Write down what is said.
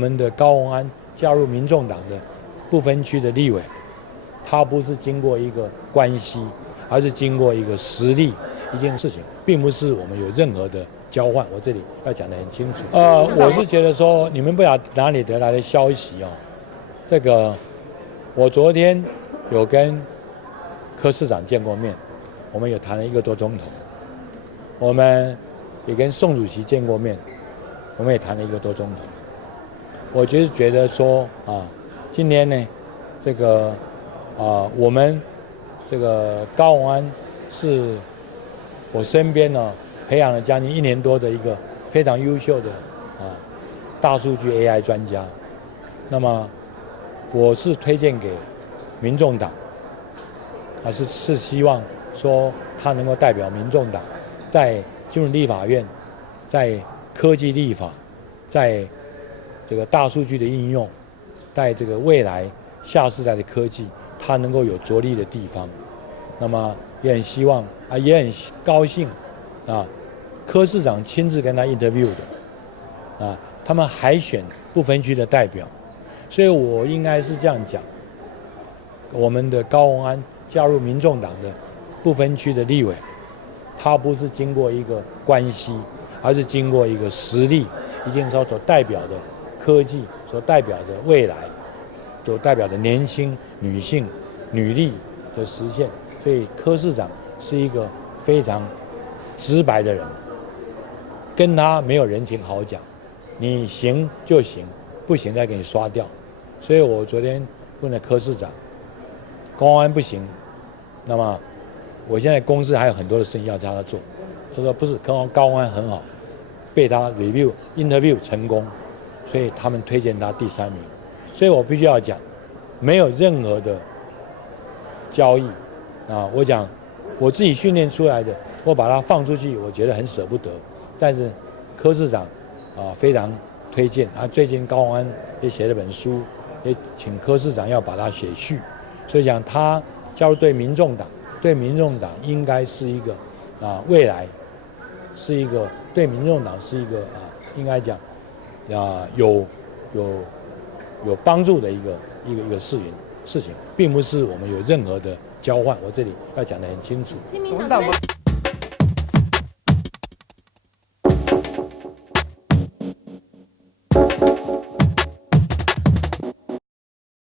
们的高虹安加入民众党的不分区的立委，他不是经过一个关系，而是经过一个实力一件事情，并不是我们有任何的交换。我这里要讲得很清楚。我是觉得说，你们不晓得哪里得来的消息哦。这个，我昨天有跟柯市长见过面，我们有谈了1个多钟头。我们也跟宋主席见过面，我们也谈了1个多钟头。我就是觉得说今天呢，这个我们这个高虹安是我身边呢培养了将近1年多的一个非常优秀的大数据 AI 专家。那么我是推荐给民众党，是希望说他能够代表民众党，在进入立法院，在科技立法，在这个大数据的应用，在这个未来下世代的科技，他能够有着力的地方。那么也很希望也很高兴柯市长亲自跟他 interview 的他们海选不分区的代表，所以我应该是这样讲：我们的高虹安加入民众党的不分区的立委，他不是经过一个关系，而是经过一个实力，一定所代表的科技，所代表的未来，所代表的年轻女性女力的实现。所以柯市长是一个非常直白的人，跟他没有人情好讲，你行就行，不行再给你刷掉。所以我昨天问了柯市长，高虹安不行，那么我现在公司还有很多的生意要叫他做。他说不是，高虹安很好，被他 interview 成功，所以他们推荐他第3名。所以我必须要讲，没有任何的交易我讲我自己训练出来的，我把它放出去，我觉得很舍不得。但是柯市长非常推荐最近高虹安也写了本书，也请柯市长要把它写序。所以讲他加入对民众党应该是一个未来是一个对民众党是一个应该讲有帮助的一个事情，并不是我们有任何的交换。我这里要讲得很清楚。